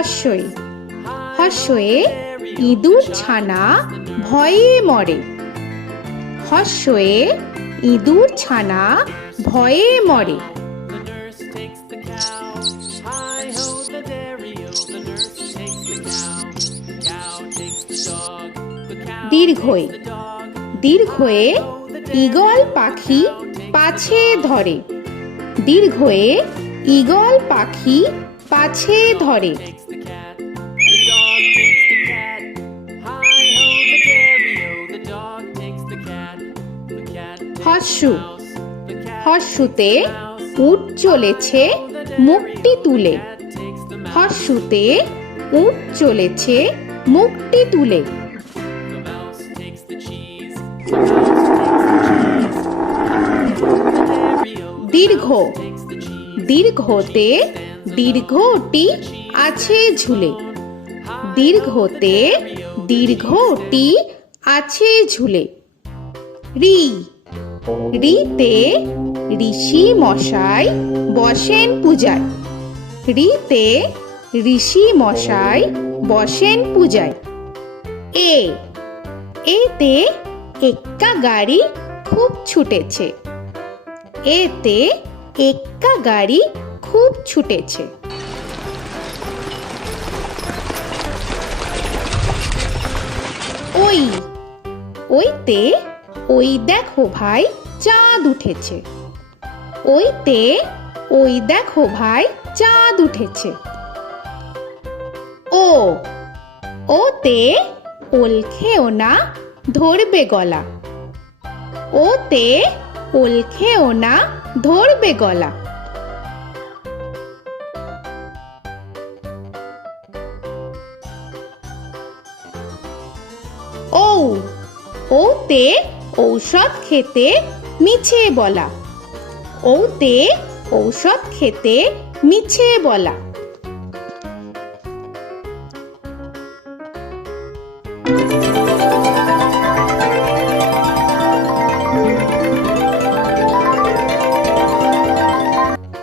হাস্যয়ে হাস্যয়ে ইঁদুর ছানা ভয়ে মরে। হস্যয়ে ইঁদুর ছানা ভয়ে মরে। দীর্ঘয়ে দীর্ঘয়ে ঈগল পাখি পাছে ধরে। দীর্ঘয়ে ঈগল পাখি পাছে ধরে। হস্যু। হস্যুতে উট চলেছে, মুক্তি তুলে। হস্যুতে উট চলেছে, মুক্তি তুলে। দীর্ঘ। দীর্ঘতে দীর্ঘটি আছে ঝুলে। দীর্ঘতে দীর্ঘটি আছে ঝুলে। রি। রিতে ঋষি মশাই বসেন পূজায়। রিতে ঋষি মশাই বসেন পূজায়। এ। এতে এক্কা গাড়ি খুব ছুটেছে। এতে এক্কা গাড়ি খুব ছুটেছে। ওই, ওইতে, ওই দেখো ভাই, চাঁদ উঠেছে। ওইতে, ওই দেখো ভাই, চাঁদ উঠেছে। ও, ওতে, ওল খেও না, ধরবে গলা। ওতে, ওল খেও না, ধরবে গলা। ওতে ঔষধ খেতে মিছে বলা। ওতে ঔষধ খেতে মিছে বলা।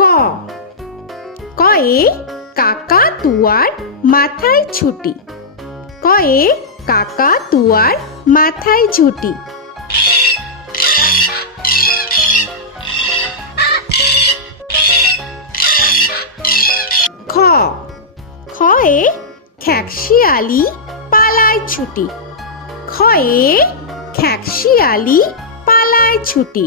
ক। কাকা তুয়ার মাথায় ছুটি। কয়ে কাকা তুয়ার মাথায় ঝুটি। খ। খয়ে খ্যাকশিয়ালি পালায় ছুটি। খয়ে খ্যাকশিয়ালি পালায় ছুটি।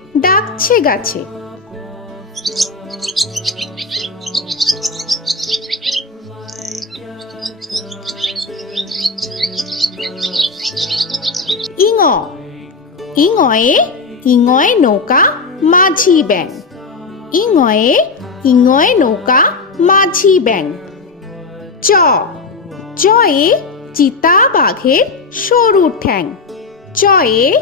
ডাকছে গাছে। ইঙ। ইঙয়ে ইঙয়ে নৌকা, মাঝি ব্যাং। ইঙয়ে ইঙয়ে নৌকা, মাঝি ব্যাং। চ। চয়ে চিতা বাঘের সরু ঠ্যাং। চয়ে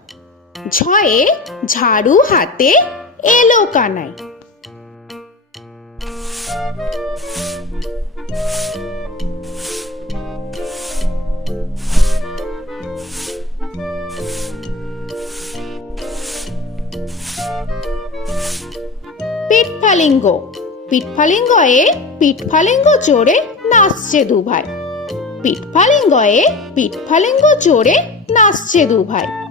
ঝয়ে ঝাড়ু হাতে এলো কানায়। পিঠফালিঙ্গ। পিঠফালিঙ্গয়ে পিঠফালিঙ্গ চড়ে নাচছে দুভাই। পিঠফালিঙ্গয়ে পিঠফালিঙ্গ চড়ে নাচছে দুভাই। ট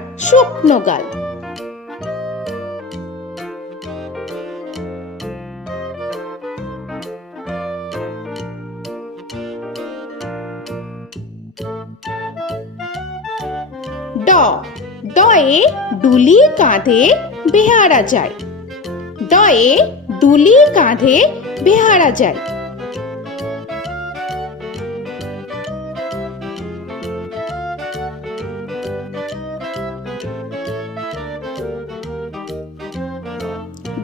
শুকনো গাল ড। ডয়ে ডুলি কাঁধে বেহারা যায়। ডয়ে ডুলি কাঁধে বেহারা যায়।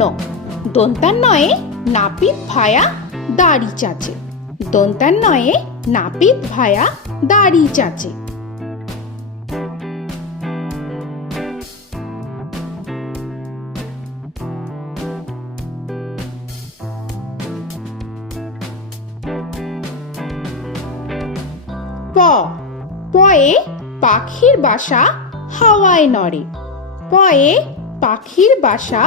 দন্তান্ন দন্তান্নয়ে নাপিত ভায়া দাড়ি চাচে। দন্তান্নয়ে নাপিত ভায়া দাড়ি চাচে। পয়ে পাখির বাসা হাওয়ায় নড়ে। পয়ে পাখির বাসা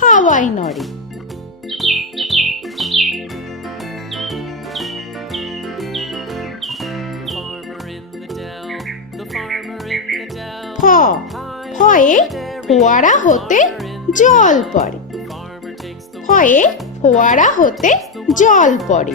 হাওয়াই নড়ে। হয়ে ফোয়ারা হতে জল পড়ে। হয়ে ফোয়ারা হতে জল পড়ে।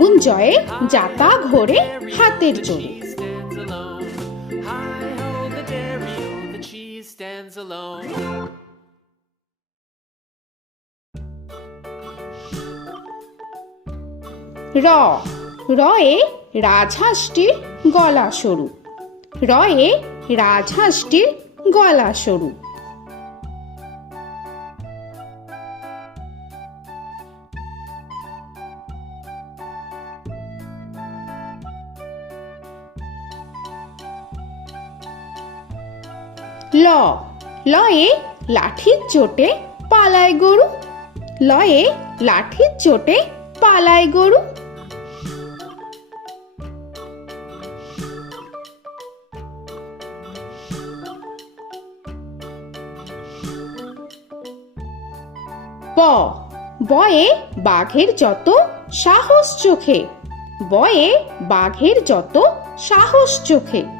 উন জয়ে ঘরে হাতের জোরে র রয়ে রাজহাঁসটির গলা সরু। রয়ে রাজহাঁসটির গলা সরু। ল। লয়ে লাঠির চোটে পালায় গরু। লয়ে লাঠির চোটে পালায় গরু। ব। বয়ে বাঘের যত সাহস চোখে। বয়ে বাঘের যত সাহস চোখে।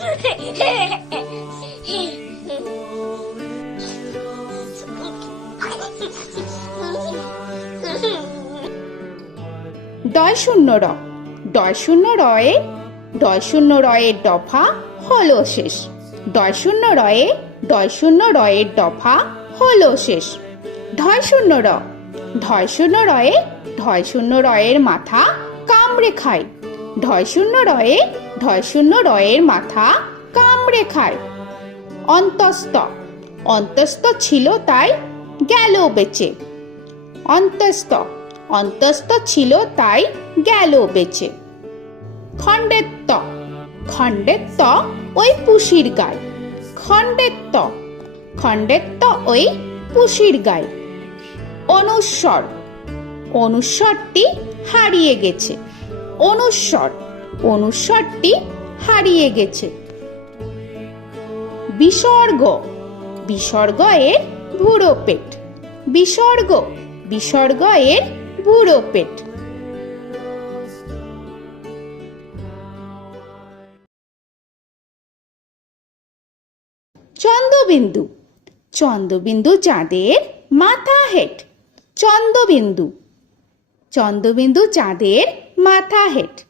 ডয় শূন্য র ডয় শূন্য রয়ে ডয় শূন্য রয়ের দফা হলো শেষ। ডয় শূন্য রয়ে ডয় শূন্য রয়ের দফা হলো শেষ। ধয় শূন্য র ধয় শূন্য রয়ে, ধয় শূন্য রয়ের মাথা কামড়ে খায়। ধয় শূন্য রয়ে ঢয় শূন্য রয়ের মাথা কামড়ে খায় অন্তস্ত অন্তস্ত ছিল তাই গেল বেচে। অন্তস্ত অন্তস্ত ছিল তাই গেল বেচে। খণ্ডেত্ব খণ্ডেত্ব ওই পুষির গায় খণ্ডেত্ব খণ্ডেত্ব ওই পুষির গায় অনুস্বর। অনুস্বরটি হারিয়ে গেছে। অনুস্বর। অনুস্বরটি হারিয়ে গেছে। বিসর্গ। বিসর্গ এর বুড়ো পেট বিসর্গ। বিসর্গ এর বুড়ো পেট চন্দ্রবিন্দু। চন্দ্রবিন্দু চাঁদের মাথা হেট। চন্দ্রবিন্দু। চন্দ্রবিন্দু চাঁদের মাথা হেড